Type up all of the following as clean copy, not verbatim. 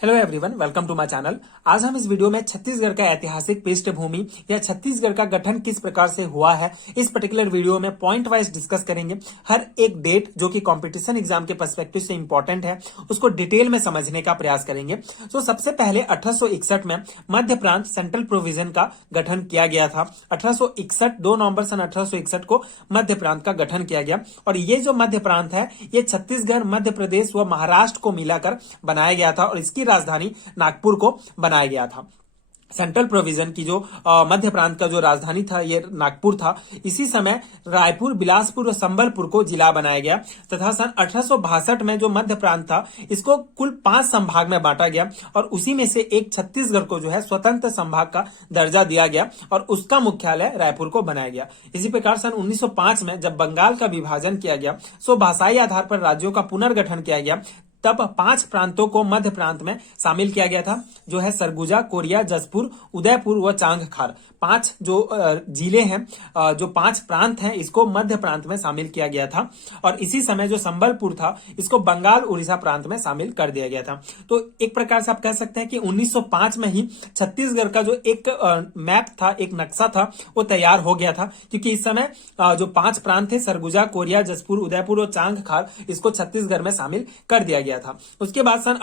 Hello everyone, welcome to my channel. आज हम इस वीडियो में छत्तीसगढ़ का ऐतिहासिक पृष्ठभूमि या छत्तीसगढ़ का गठन किस प्रकार से हुआ है, इस पर्टिकुलर वीडियो में पॉइंट वाइज डिस्कस करेंगे। हर एक डेट जो कि कंपटीशन एग्जाम के पर्सपेक्टिव से इंपॉर्टेंट है, उसको डिटेल में समझने का प्रयास करेंगे। तो सबसे पहले 1861 में मध्य प्रांत सेंट्रल प्रोविजन का गठन किया गया था। 1861 2 नवंबर सन 1861 को मध्य प्रांत का गठन किया गया। और ये जो मध्य प्रांत है, ये छत्तीसगढ़, मध्य प्रदेश व महाराष्ट्र को मिलाकर बनाया गया था और इसकी राजधानी नागपुर को बनाया गया था। सेंट्रल प्रोविजन की जो मध्य प्रांत का जो राजधानी था, ये नागपुर था। इसी समय रायपुर, बिलासपुर और संबलपुर को जिला बनाया गया तथा सन 1862 में जो मध्य प्रांत था, इसको कुल 5 संभाग में बांटा गया और उसी में से एक छत्तीसगढ़ को जो है स्वतंत्र संभाग का दर्जा दिया गया और उसका मुख्यालय रायपुर को बनाया गया। इसी प्रकार सन 1905 में जब बंगाल का विभाजन किया गया, सो भाषाई आधार पर राज्यों का पुनर्गठन किया गया। तब 5 प्रांतों को मध्य प्रांत में शामिल किया गया था, जो है सरगुजा, कोरिया, जसपुर, उदयपुर व चांगखार। 5 जो जिले हैं, जो 5 प्रांत हैं, इसको मध्य प्रांत में शामिल किया गया था। और इसी समय जो संबलपुर था, इसको बंगाल उड़ीसा प्रांत में शामिल कर दिया गया था। तो एक प्रकार से आप कह सकते हैं कि 1905 में ही छत्तीसगढ़ का जो एक मैप था, एक नक्शा था, वो तैयार हो गया था। क्योंकि इस समय जो 5 प्रांत थे, सरगुजा, कोरिया, जसपुर, उदयपुर और चांगखार, इसको छत्तीसगढ़ में शामिल कर दिया गया था। उसके बाद सन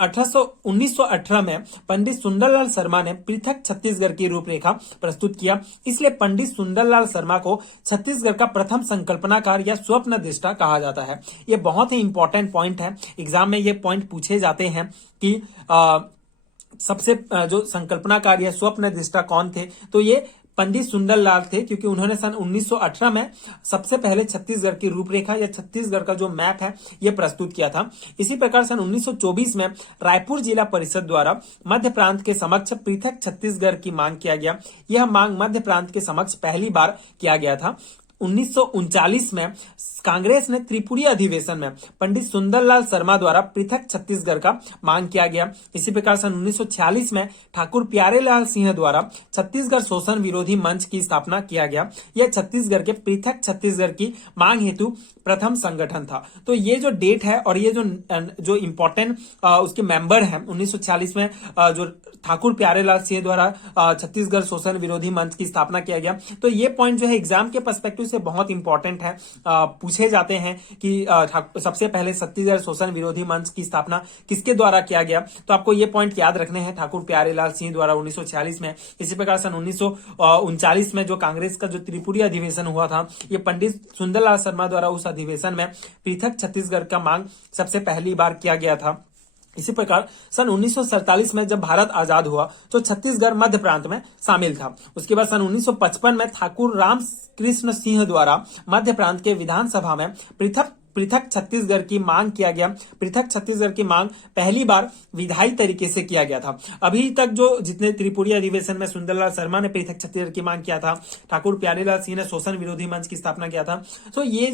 1918 में पंडित सुंदरलाल शर्मा ने पृथक छत्तीसगढ़ की रूपरेखा प्रस्तुत किया। इसलिए पंडित सुंदरलाल शर्मा को छत्तीसगढ़ का प्रथम संकल्पनाकार या स्वप्न दृष्टा कहा जाता है। यह बहुत ही इंपॉर्टेंट पॉइंट है, एग्जाम में ये पॉइंट पूछे जाते हैं कि सबसे जो संकल्पनाकार या स्वप्न दृष्टा कौन थे, तो ये पंडित सुंदरलाल थे, क्योंकि उन्होंने सन 1918 में सबसे पहले छत्तीसगढ़ की रूपरेखा या छत्तीसगढ़ का जो मैप है, ये प्रस्तुत किया था। इसी प्रकार सन 1924 में रायपुर जिला परिषद द्वारा मध्य प्रांत के समक्ष पृथक छत्तीसगढ़ की मांग किया गया। यह मांग मध्य प्रांत के समक्ष पहली बार किया गया था। 1939 में कांग्रेस ने त्रिपुरी अधिवेशन में पंडित सुंदरलाल शर्मा द्वारा पृथक छत्तीसगढ़ का मांग किया गया। इसी प्रकार सन 1946 में ठाकुर प्यारेलाल सिंह द्वारा छत्तीसगढ़ शोषण विरोधी मंच की स्थापना किया गया। यह छत्तीसगढ़ के पृथक छत्तीसगढ़ की मांग हेतु प्रथम संगठन था। तो ये जो डेट है और ये जो इम्पोर्टेंट उसके मेंबर हैं, 1946 में जो ठाकुर प्यारेलाल सिंह द्वारा छत्तीसगढ़ शोषण विरोधी मंच की स्थापना किया गया। तो ये पॉइंट जो है एग्जाम के पर्सपेक्टिव से बहुत इंपॉर्टेंट है। पूछे जाते हैं कि सबसे पहले छत्तीसगढ़ शोषण विरोधी मंच की स्थापना किसके द्वारा किया गया, तो आपको ये पॉइंट याद रखने हैं, ठाकुर प्यारेलाल सिंह द्वारा 1946 में। इसी प्रकार सन 1939 में जो कांग्रेस का जो त्रिपुरी अधिवेशन हुआ था, ये पंडित सुंदरलाल शर्मा द्वारा उस अधिवेशन में पृथक छत्तीसगढ़ का मांग सबसे पहली बार किया गया था। इसी प्रकार सन 1947 में जब भारत आजाद हुआ, तो छत्तीसगढ़ मध्य प्रांत में शामिल था। उसके बाद सन 1955 में ठाकुर राम कृष्ण सिंह द्वारा मध्य प्रांत के विधानसभा में पृथक छत्तीसगढ़ की मांग किया गया। पृथक छत्तीसगढ़ की मांग पहली बार विधायी तरीके से किया गया था। अभी तक जो जितने त्रिपुरी अधिवेशन में सुंदरलाल शर्मा ने पृथक छत्तीसगढ़ की मांग किया था, ठाकुर प्यारेलाल सिंह ने शोषण विरोधी मंच की स्थापना किया था। तो ये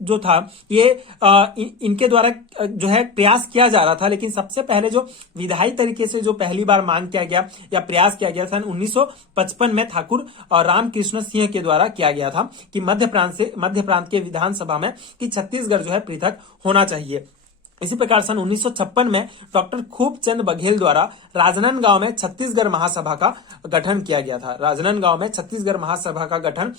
जो था, ये इनके द्वारा जो है प्रयास किया जा रहा था। लेकिन सबसे पहले जो विधायी तरीके से जो पहली बार मांग किया गया या प्रयास किया गया सन 1955 में ठाकुर रामकृष्ण सिंह के द्वारा किया गया था कि मध्य प्रांत के विधानसभा में कि छत्तीसगढ़ जो है पृथक होना चाहिए। इसी प्रकार सन 1956 में डॉक्टर खूबचंद बघेल द्वारा राजनांदगांव में छत्तीसगढ़ महासभा का गठन किया गया था। राजनांदगांव में छत्तीसगढ़ महासभा का गठन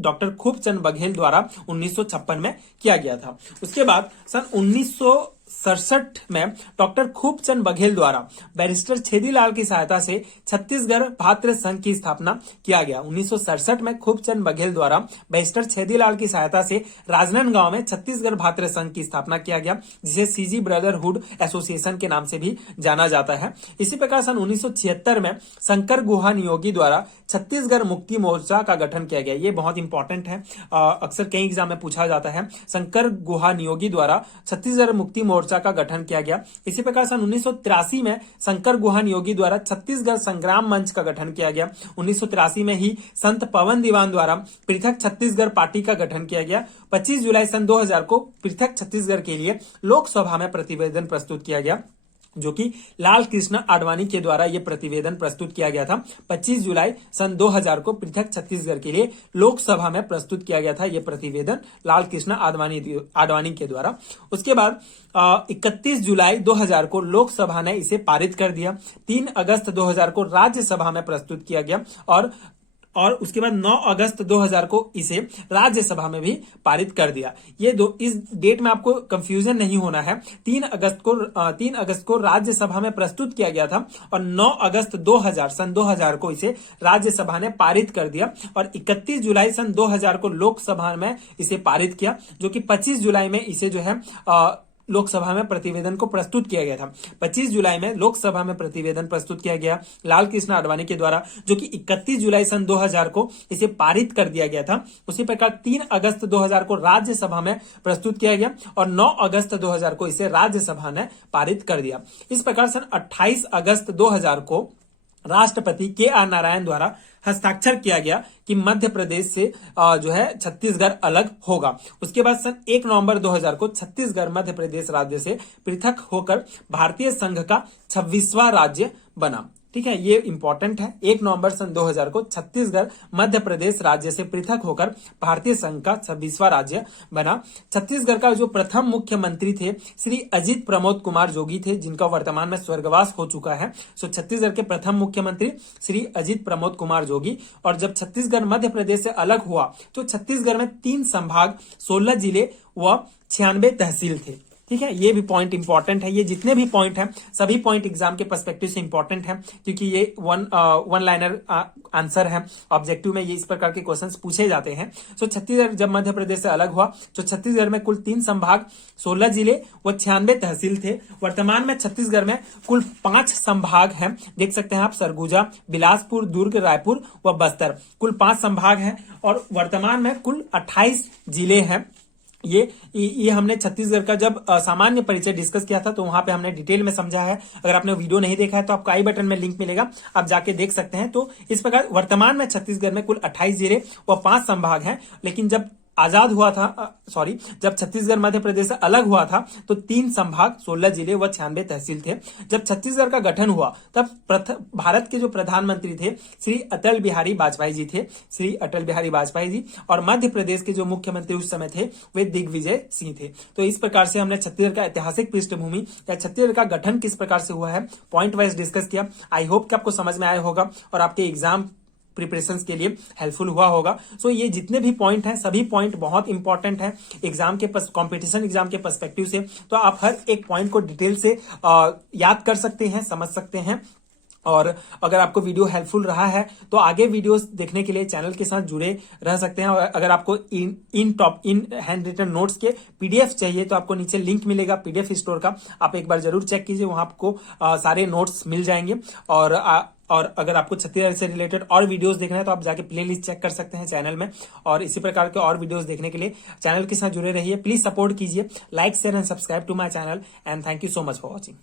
डॉक्टर खूबचंद बघेल द्वारा 1956 में किया गया था। उसके बाद सन 1967 में डॉक्टर खूबचंद बघेल द्वारा बैरिस्टर छेदीलाल की सहायता से छत्तीसगढ़ भातृ संघ की स्थापना किया गया। 1967 में खूबचंद बघेल द्वारा बैरिस्टर छेदीलाल की सहायता से राजनांदगांव में छत्तीसगढ़ भातृ संघ की स्थापना किया गया, जिसे सीजी ब्रदरहुड एसोसिएशन के नाम से भी जाना जाता है। इसी प्रकार सन 1976 में शंकर गुहा नियोगी द्वारा छत्तीसगढ़ मुक्ति मोर्चा का गठन किया गया। ये बहुत इंपॉर्टेंट है, अक्सर कई एग्जाम में पूछा जाता है। शंकर गुहा नियोगी द्वारा छत्तीसगढ़ मुक्ति मोर्चा का गठन किया गया। इसी प्रकार सन 1983 में शंकर गुहा नियोगी द्वारा छत्तीसगढ़ संग्राम मंच का गठन किया गया। 1983 में ही संत पवन दीवान द्वारा पृथक छत्तीसगढ़ पार्टी का गठन किया गया। 25 जुलाई सन 2000 को पृथक छत्तीसगढ़ के लिए लोकसभा में प्रतिवेदन प्रस्तुत किया गया। जो कि लाल कृष्ण आडवाणी के द्वारा यह प्रतिवेदन प्रस्तुत किया गया था। 25 जुलाई सन 2000 को पृथक छत्तीसगढ़ के लिए लोकसभा में प्रस्तुत किया गया था यह प्रतिवेदन लाल कृष्ण आडवाणी के द्वारा। उसके बाद 31 जुलाई 2000 को लोकसभा ने इसे पारित कर दिया। 3 अगस्त 2000 को राज्यसभा में प्रस्तुत किया गया और उसके बाद 9 अगस्त 2000 को इसे राज्यसभा में भी पारित कर दिया। इस डेट में आपको कंफ्यूजन नहीं होना है। 3 अगस्त को राज्यसभा में प्रस्तुत किया गया था और 9 अगस्त 2000 सन 2000 को इसे राज्यसभा ने पारित कर दिया और 31 जुलाई सन 2000 को लोकसभा में इसे पारित किया, जो कि 25 जुलाई में इसे जो है लोकसभा में प्रतिवेदन को प्रस्तुत किया गया था। 25 जुलाई में लोकसभा में प्रतिवेदन प्रस्तुत किया गया लाल कृष्ण आडवाणी के द्वारा, जो कि 31 जुलाई सन 2000 को इसे पारित कर दिया गया था। उसी प्रकार 3 अगस्त 2000 को राज्यसभा में प्रस्तुत किया गया और 9 अगस्त 2000 को इसे राज्यसभा ने पारित कर दिया। इस प्रकार सन 28 अगस्त 2000 को राष्ट्रपति KR नारायण द्वारा हस्ताक्षर किया गया कि मध्य प्रदेश से जो है छत्तीसगढ़ अलग होगा। उसके बाद सन 1 नवंबर 2000 को छत्तीसगढ़ मध्य प्रदेश राज्य से पृथक होकर भारतीय संघ का 26वां राज्य बना। ठीक है, ये इंपॉर्टेंट है। 1 नवंबर सन 2000 को छत्तीसगढ़ मध्य प्रदेश राज्य से पृथक होकर भारतीय संघ का 26वां राज्य बना। छत्तीसगढ़ का जो प्रथम मुख्यमंत्री थे श्री अजित प्रमोद कुमार जोगी थे, जिनका वर्तमान में स्वर्गवास हो चुका है। सो छत्तीसगढ़ के प्रथम मुख्यमंत्री श्री अजित प्रमोद कुमार जोगी। और जब छत्तीसगढ़ मध्य प्रदेश से अलग हुआ तो छत्तीसगढ़ में 3 संभाग, 16 जिले व 96 तहसील थे। ठीक है, ये भी पॉइंट इंपॉर्टेंट है। ये जितने भी पॉइंट हैं सभी पॉइंट एग्जाम के पर्सपेक्टिव से इंपॉर्टेंट है, क्योंकि ये वन लाइनर आंसर है। ऑब्जेक्टिव में ये इस प्रकार के क्वेश्चंस पूछे जाते हैं। सो छत्तीसगढ़ जब मध्य प्रदेश से अलग हुआ तो छत्तीसगढ़ में कुल 3 संभाग, 16 जिले व 96 तहसील थे। वर्तमान में छत्तीसगढ़ में कुल 5 संभाग हैं। देख सकते हैं आप, सरगुजा, बिलासपुर, दुर्ग, रायपुर व बस्तर, कुल 5 संभाग हैं और वर्तमान में कुल 28 जिले हैं। ये हमने छत्तीसगढ़ का जब सामान्य परिचय डिस्कस किया था तो वहां पे हमने डिटेल में समझा है। अगर आपने वीडियो नहीं देखा है तो आपको आई बटन में लिंक मिलेगा, आप जाके देख सकते हैं। तो इस प्रकार वर्तमान में छत्तीसगढ़ में कुल 28 जिले व 5 संभाग हैं। लेकिन जब आजाद हुआ था जब छत्तीसगढ़ मध्य प्रदेश से अलग हुआ था तो 3 संभाग, 16 जिले व 96 तहसील थे। जब छत्तीसगढ़ का गठन हुआ तब भारत के जो प्रधानमंत्री थे श्री अटल बिहारी वाजपेयी जी और मध्य प्रदेश के जो मुख्यमंत्री उस समय थे वे दिग्विजय सिंह थे। तो इस प्रकार से हमने छत्तीसगढ़ का ऐतिहासिक पृष्ठभूमि या छत्तीसगढ़ का गठन किस प्रकार से हुआ है पॉइंट वाइज डिस्कस किया। आई होप कि आपको समझ में आया होगा और आपके एग्जाम प्रिपरेशंस के लिए हेल्पफुल हुआ होगा। सो ये जितने भी पॉइंट हैं सभी पॉइंट बहुत इंपॉर्टेंट हैं एग्जाम के कंपटीशन एग्जाम के पर्सपेक्टिव से। तो आप हर एक पॉइंट को डिटेल से याद कर सकते हैं, समझ सकते हैं। और अगर आपको वीडियो हेल्पफुल रहा है तो आगे वीडियोस देखने के लिए चैनल के साथ जुड़े रह सकते हैं। और अगर आपको इन हैंड रिटन नोट्स के पीडीएफ चाहिए तो आपको नीचे लिंक मिलेगा पीडीएफ स्टोर का, आप एक बार जरूर चेक कीजिए, वहां आपको सारे नोट्स मिल जाएंगे। और अगर आपको छत्तीसगढ़ से रिलेटेड और वीडियोस देखना है तो आप जाके प्लेलिस्ट चेक कर सकते हैं चैनल में। और इसी प्रकार के और वीडियोस देखने के लिए चैनल के साथ जुड़े रहिए। प्लीज सपोर्ट कीजिए, like share and subscribe to my channel and thank you so much for watching.